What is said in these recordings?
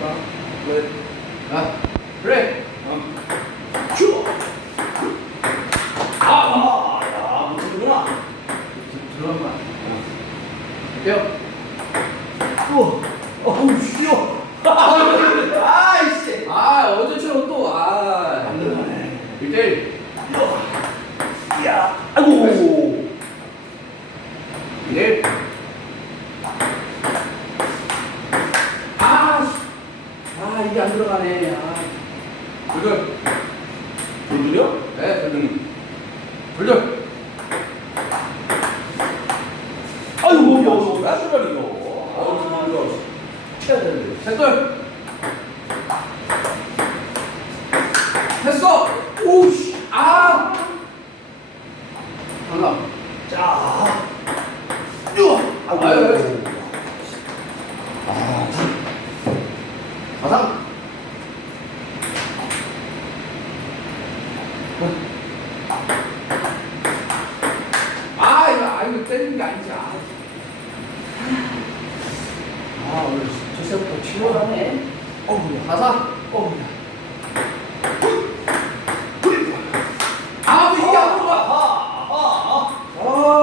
봐. 그래. 아, 그래. 어. 슈! 아, 아, 야, 못치는구나. 들어간 거. 뛰어. 우와, 어우, 쉬워. 아이씨. 아, 어제처럼 또, 아. 안 들어가네. 1대1. 야, 아이고. 1대1. 아, 씨. 아, 이게 안 들어가네. 아. 불들. 돌려? 네, 불들. 불들. 아이고, 야, 나 수련 이거. 아, 이거 쳐야 되는데. 셋돌. 했어. 오씨. 아. 달라. 자, 우와. 아이고. 아유. 아, 가상. 아, 이거, 아, 이거 때리는 게 아니지. 아, 아 오늘 저새부터 치료하네. 어우야. 가상. 어우야. 아, 왜 이게 안 들어가? 아, 아, 아,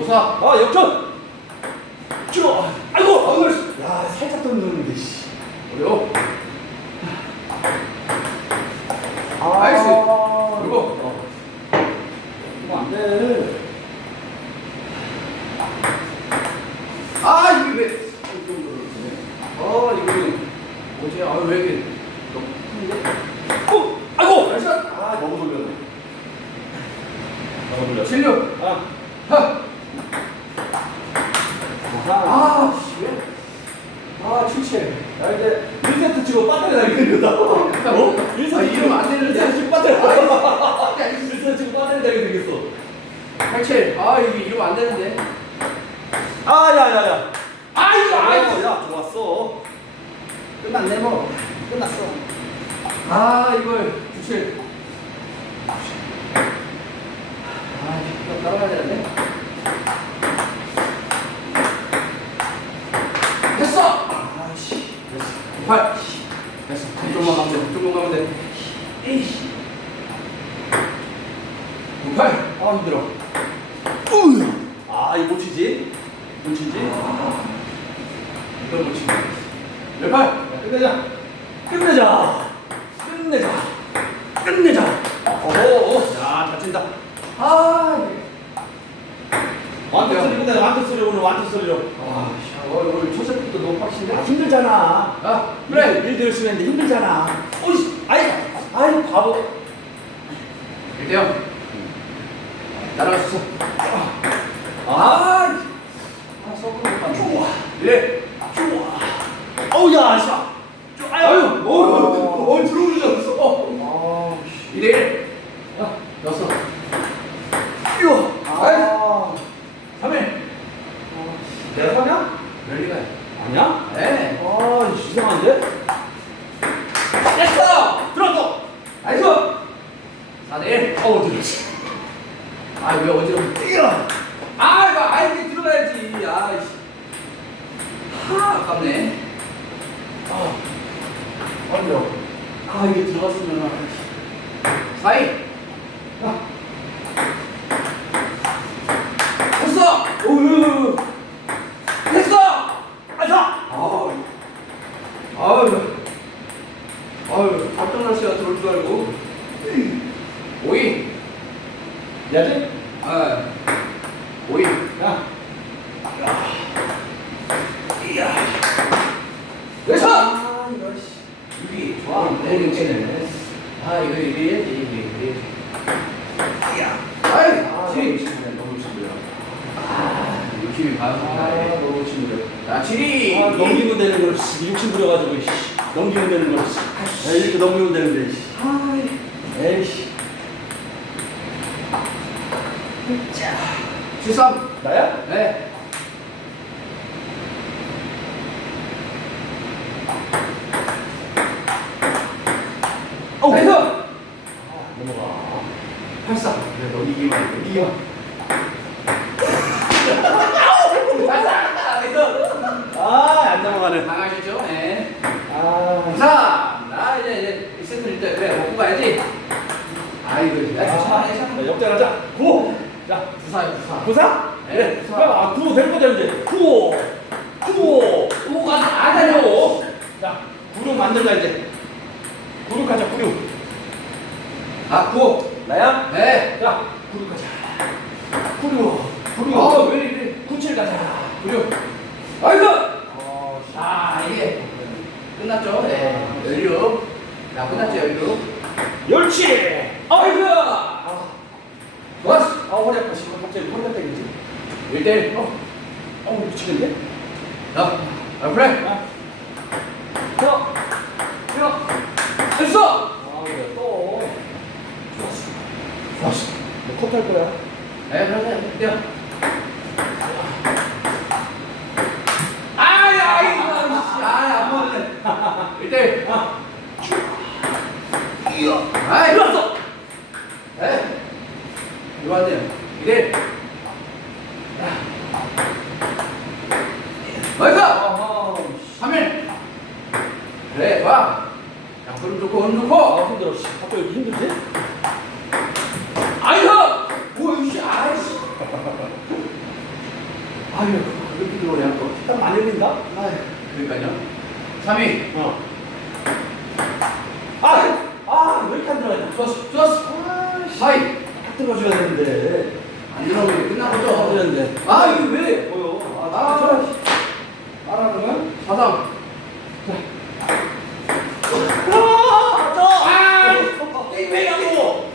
오사. 아, 역전. 쭉. 아이고, 아이고. 야, 살짝 던졌는데, 씨. 어려워. 아, 나이스. 그리고, 어. 이거 안 돼. 아, 이게 왜. 어, 이거 뭐지? 아, 왜 이렇게. 어, 아이고. 나이스. 아, 너무 돌렸네. 너무 돌렸어. 실력. 아, 하. 아, 아, 씨. 아, 출체. 야, 이제 1세트 치고 배터리 달겠다. 어? 1세트 아, 이러면 안 되는데. 1세트 치고 아, 1세트 치고 달게 되겠어. 87. 아, 이게 이러면 안 되는데. 아, 야, 야, 야. 아, 이거 아, 야, 야, 좋았어. 끝났네, 뭐. 끝났어. 아, 이걸 97. 아, 이거 따라가야 되는데. 됐어! 아씨. 8. 됐어. 조금만 가면 돼. 조금만 가면 돼. 에이씨. 98. 아, 힘들어. 아, 이거 못 치지? 못 치지? 이걸 못 치네. 18. 야, 끝내자. 끝내자. 끝내자. 끝내자. 오, 오. 야, 다친다. 아, 끝내자. 완투 소리 오늘 완투 소리로. 아, 씨, 아, 오늘 첫 세트부터 너무 빡신데? 아, 힘들잖아. 아, 그래. 그래. 일 열심히 했는데 힘들잖아. 어이씨. 아이, 아이, 바보. 1대0. 날아갔어. 아, 아, 못 좋아. 예. 좋아. 어우, 야, 샤. 좀, 아유, 아유, 어, 어, 어, 들어오는 줄 알았어. 어. 아, 2대1. 야, 여섯. 이거. 아. 3일. 내가 사냐? 랠리가. 아니야? 네. 아, 이거 이상한데? 됐어! 들어왔어. 나이스! 4대1. 어우, 들었지. 아, 왜 어지럽니? 이야. 아, 이거, 아, 이게 들어가야지. 아, 씨. 하, 아깝네. 아, 어려. 아, 이게 들어갔으면. 4위. 야. 됐어! 오유. 됐어! 아자. 아유, 아유, 아유, 깜짝 날씨가 들어올 줄 알고. 오이, 야지? 아, 오이. 야. 이야. 됐어! 아, 이거 씨. 입이 좋아. 내 치네. 아, 이거 이래야지, 이게 이래야지. 야. 아이, 아, 칠이. 너무 친구야. 너무 친구야. 아, 욕심이 아, 가요. 너무. 자, 칠이. 아, 넘기면 되는 걸 씨, 욕심 부려가지고 씨. 넘기면 되는 걸 씨. 야, 이렇게 넘기면 되는데 씨. 에이씨. 자, 13. 나야? 네. 어우. 나이스! 넘어가. 84. 그래, 너 이기만 해. 이기만. 아, 당하네. 당하셨죠? 네. 아. 부사! 나 이제, 이제, 이 세트를 때, 그래, 먹고 가야지. 아이고, 야, 괜찮아, 괜찮아. 역전하자. 구. 자, 부사야, 부사. 구사? 네, 그래. 구사. 그럼 아, 구될 거죠 이제. 구. 구. 오가 아다려. 구로. 자, 구름 만들자 이제. 구름 가자 구름. 아, 구. 나야? 네. 자, 구름 가자. 구름. 어, 왜 이래? 구칠 가자. 구려. 아이고! 어, 아, 이게 끝났죠? 네. 연료. 자, 끝났죠, 연료. 열치. 아이고! 아, 좋았어. 아 허리 아파. 지금 갑자기 허리 아프지. 1대1. 어, 어 미치겠네. 자, 아, 그래. 아, 저, 저. 됐어! 아, 그래 또. 좋았어. 좋았어. 너 컷할 거야. 네, 그래, 뛰어. 아이, 아이, 씨, 아이, 안 먹네. 1대1. 아, 아이, 들어왔어! 네. 이거 안 돼요. 1대1. 나이스! 아하. 3일. 그래, 좋아. 야, 흐름 좋고, 흐름 좋고. 아, 힘들어. 씨. 갑자기 이렇게 힘들지? 아이고! 뭐이씨, 아이씨. 아유, 이렇게 들어오냐, 또. 땀 많이 흘린다? 아유, 그러니까요. 3위. 어. 아, 아, 왜 이렇게 안 들어가냐? 좋았어, 좋았어. 아, 씨. 4위. 딱 들어줘야 되는데. 안 들어오면 끝난 안. 되는데. 아, 이거 왜? 뭐요? 아, 아, 저, 말하는 4상. 아, 저! 아, 게임 왜 하고?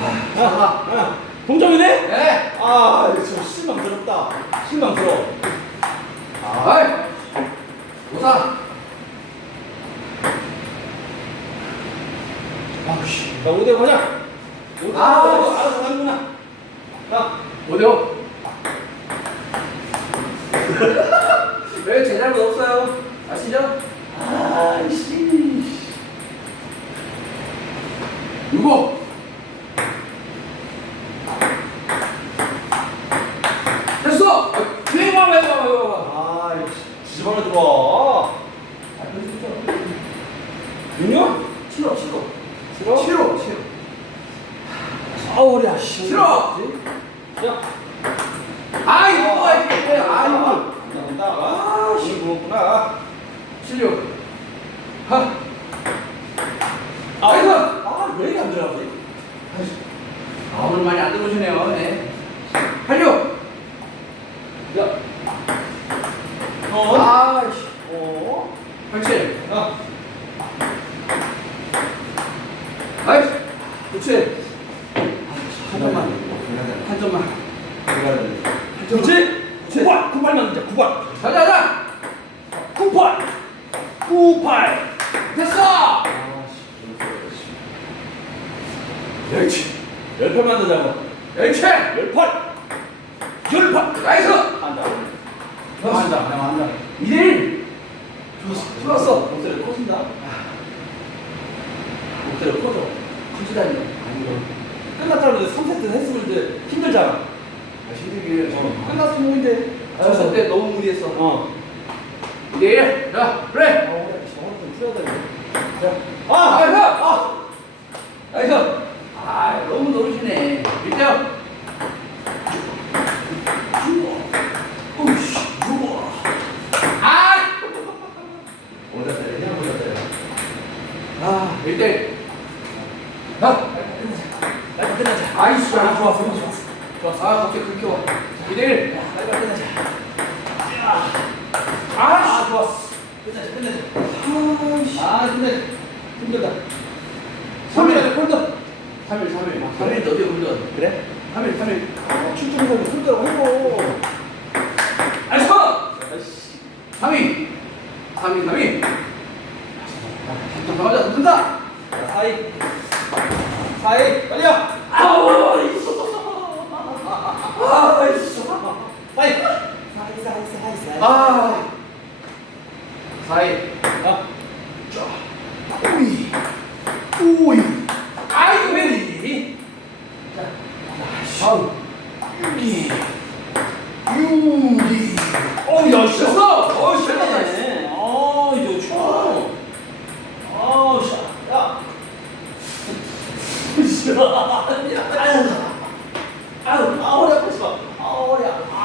아, 아, 아, 동점이네? 네. 아, 저 실망스럽다. 실망스러워. 아, 오사. 아우씨. 자, 5대 가자. 5대 아, 알아서, 가는구나. 자, 5대 5. 왜 제자리가 없어요? 아시죠? 아이씨. 6호. 됐어! 왜 와, 왜 와, 왜 와. 아이, 지지방에 들어와. 아, 그래서 윤요? 싫어, 싫어. 싫어? 싫어, 싫어. 아우, 우리 아씨. 싫어! 야, 아이, 뭐가 이렇게, 아이고. 나온다. 아, 씨, 무겁구나. 실력. 하. 아, 아이고. 아, 왜 이렇게 안 들어가지? 아, 오늘 많이 안 들어오시네요. 네. 활력. 야. 어? 아, 씨. 어? 팔칠. 야. 아이, 그치. 한 점만. 한 점만. 그치? 98! 98 만들자, 98! 가자, 가자. 98! 98! 됐어. 열치! 18 만들자고. 열채. 18! 18! 나이스. 한다. 한다, 나 한다. 2대1. 좋았어. 좋았어. 목소리 커진다. 목소리 커져. 커지다니. 끝났다고 이제 3세트 했으면 이제 힘들잖아. 아, 힘들게. 어. 끝났으면 뭐인데? 쳤을 때 너무 무리했어. 어. 2대1. 자, 그래. 어, 그래. 저거는 좀 풀어야 되는데. 자. 아, 아! 나이스. 아! 나이스. 아, 너무 노르시네. 1대0. 오이씨, 우와. 아! 어디다 때리냐, 어디다 때려. 아, 1대1. 자, 빨리 끝나자. 아이씨, 아, 좋았어. 좋았어. 좋았어. 아, 갑자기 그렇게 와. 2대1. 빨리 빨리 끝나자. 야. 아, 아, 좋았어. 끝나자, 끝나자. 아이씨. 아, 끝나자. 힘들다. 3일에 콜더. 3일, 3일. 3일 어디 운전? 그래? 3일, 3일. 아, 출중해서 콜더라고 해요. 나이스! 아이씨. 3위. 3위, 3위. 잠깐만. 자, 사이. 사이, 빨리야. 아우. 아, 이씨. 사이. 사이, 사이, 사이, 사이. 아. 4위. 야. 오이. 오이. 아이고, 왜 이리? 아우. 6위. 6위. 어, 야, 씨. 됐어!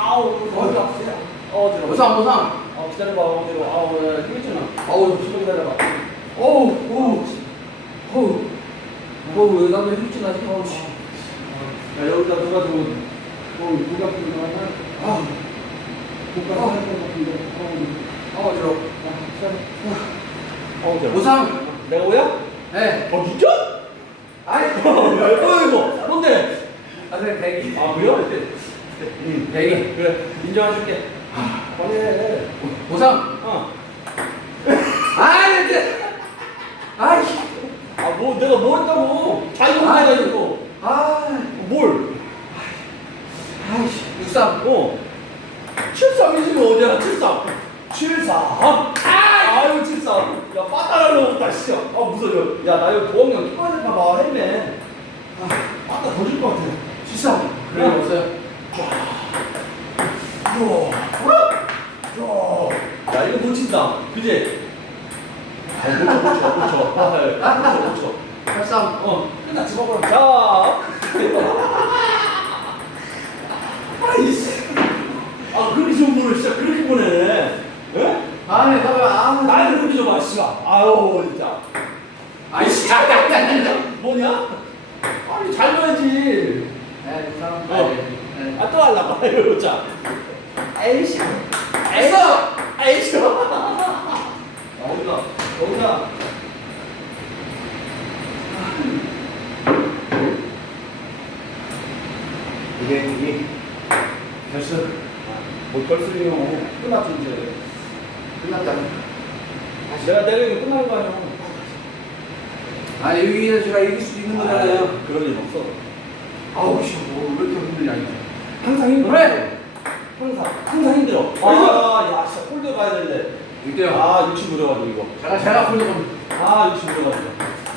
아우 어디가 아프세요? 어 들어. 보상 보상 아 기다려봐 어디로 아우 야, 힘있잖아. 어우 좀 기다려봐. 어우 어우 어우 어우 나도 어우 씨. 야 여기다 누가 들어? 어 누가 들어가나? 아 누가 어. 할것 같은데. 어. 어 들어 어 들어. 보상 내가 오야? 네 어 진짜? 아이 어 이거 뭔데? 아 선생님 대기 아 그래요? 응 대기 그래 인정해줄게. 해. 보상 어. 아이 이제 아이 아뭐 내가 뭐 했다고? 자기가 아, 혼내가지고 아 뭘? 아이씨 육삼 어. 73이지 뭐 어디야 73 73 아! 아유 73야 빠따라로 다시 아 무서워 야나 이거 보험료 끼빠질까 봐 했네 아 빠따 더줄 것 같아 십삼 그래 어. 없어요 야 이거 못 친다 그지? 아못 쳐, 못 쳐, 못 쳐. 아, 못 쳐, 못 쳐. 팔삼 어, 끝났지, 뭐, 그럼. 자. 아이씨. 아, 그렇게 좋은 분을 진짜 그렇게 보내. 예? 아니 나도 아 나를 그렇게 줘봐, 씨발. 아유, 진짜. 아이씨 뭐냐? 아니, 잘 봐야지. 네 육삼 어. 아, 또 하려고. 아유, 자. 에이씨. 됐어 에이씨. 어디가? 어디가? 이게 이게 결승 뭘 걸스리요? 끝났지, 이제. 끝났다 내가 내려면 끝나는 거 아니야. 아 여기서 제가 이길 수도 있는 거잖아요 그럴 일 없어. 아우 씨 뭐 왜 이렇게 힘들냐 이거 항상 힘들어. 그래 항상 항상 힘들어. 아, 야, 진짜 꼴대 가야 되는데. 이때요 아, 욕심 부려가지고 이거. 제가 제가 콜드 좀 아, 욕심 부려가지고.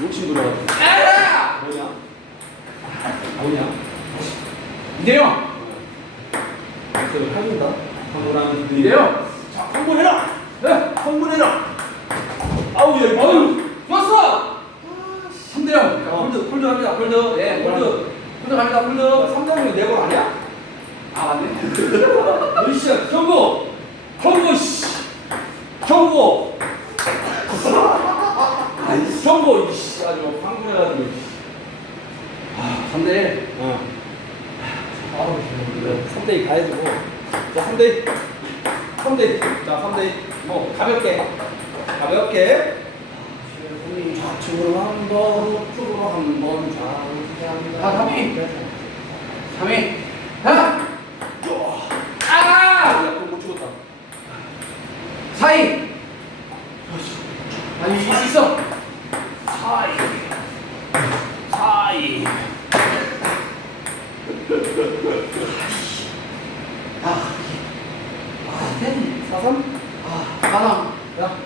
욕심 부려가지고. 에라 뭐냐? 뭐냐? 그 해준다. 황보라는 그 이대요 자, 황보해라. 네 황보해라. 아우, 야, 이거. 어유 좋았어 3대0 어. 콜드 콜드 갑니다 콜드 예 콜드 콜드 갑니다 콜드 삼장님 내걸 아니야? 아 맞네 너희 씨야, 경고! 경고, 씨! 경고! 아이, 경고, 이씨. 아주 황보해가지고. 아 3대1 어. 아우 그래, 3대2 가해주고. 자, 3대2. 3대2. 자, 3대2. 뭐, 가볍게. 가볍게. 좌측으로 한 번, 우측으로 한 번, 좌우측에 한 번. 아, 삼이. 3위 하나 아 야, 또못 죽었다. 4위 아니 있어 4위. 4위. 아 됐네 4-3? 아 사람 야,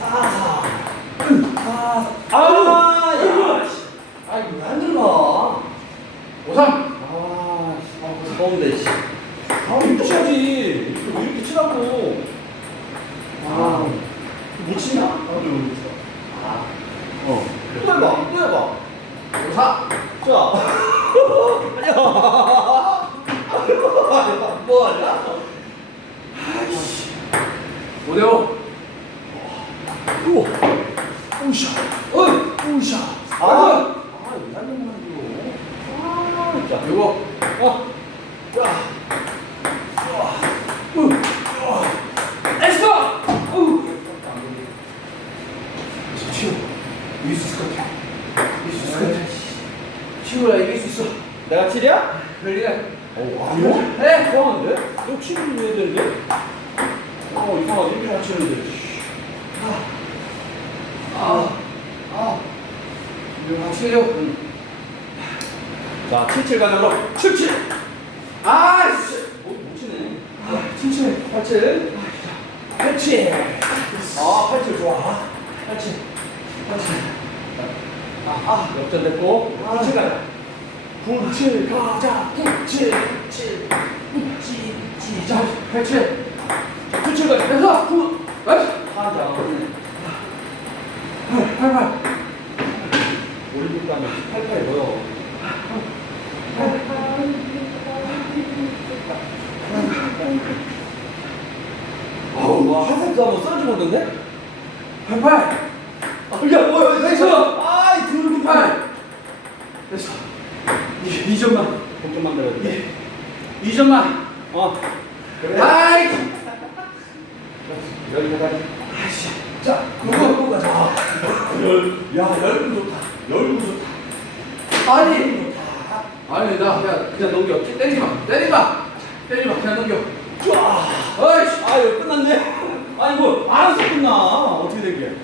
4-4. 4-4. 아, 이거. 아이, 왜안 들어가? 5삼 아, 씨. 아, 더운데, 씨. 아, 이렇게 쳐야지. 이렇게, 이렇게 치라고. 아, 못 치냐? 아, 이거 못 쳐. 아 어. 또 해봐, 또 해봐. 5사 자. 야. 뭐 하냐? 5대5 우와. 우샤. 어이 우샤. 아, 아 아, 놈만 이거. 아, 진짜. 요거 어. 야. 됐어 어우 치우 이길 수 있을 것 같아 이길 수 있을 것 같아 치우라 이길 수 있어 내가 칠이야? 그럴 리가 어, 아니요? 네 이상한데? 너 치는 왜 되는데? 어, 이렇게 잘 치는데. 아, 아, 이거 치려. 응. 자, 77 가자로 77! 아, 씨. 어, 못 치네. 아, 칠칠. 87. 87. 아, 87 좋아. 87. 87. 아, 역전됐고 붙이가자 붙이가자 붙이 붙이 붙이 붙이자 그렇지 붙이가자 그래서 붙 맞지 하자 팔팔 우리 집단은 팔팔이고요 어우 와 한샘도 한번 쓰러지고 있는데 팔팔. 아, 야 뭐야 나이스 됐어. 2점만. 좀 만들어야 돼. 2점만. 어. 그래. 아이. 가자. 아이씨. 자, 그거 갖고 가자. 열. 야, 열고 좋다. 열고 좋다. 아니. 아니, 나 그냥, 그냥 넘겨. 때리지 마. 때리지 마. 때리지 마. 그냥 넘겨. 쫙. 아이씨. 아, 이거 끝났네. 아니, 뭐, 알아서 끝나. 어떻게 된 게?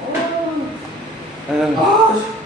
아, 아, 씨.